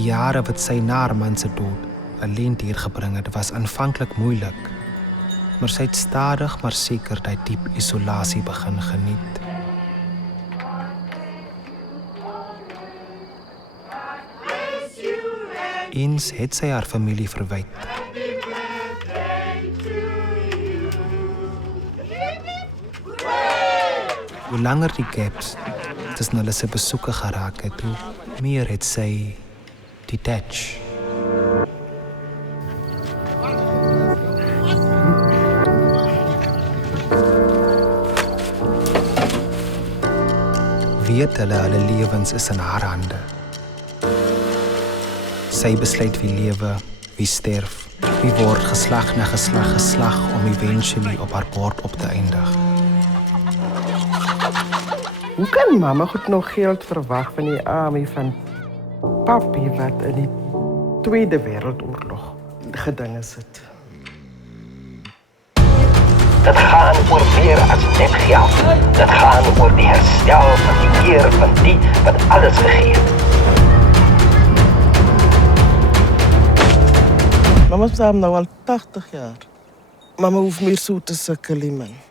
Die jare wat sy na haar man se dood alleen deurgebring het, was aanvanklik moeilik, maar sy het stadig maar seker die diep isolasie begin geniet. Eens het sy haar familie verwyd. Hoe langer die gaps tussen hulle se besoeke geraak het, hoe meer het sy detach. Weet hulle lewens is in haar hande. Sy besluit wie lewe, wie sterf, wie word geslag na geslag om eventually op haar bord op te eindig. Hoe kan mama goed nog geld verwag van die army van papi wat in die Tweede Wêreldoorlog gedinge sit? Dit gaan oor meer as net geld. Dit gaan oor die herstel van die eer van die wat alles gegee het. Mama is nou al 80 jaar. Mama hoeft meer so te sukkel, man.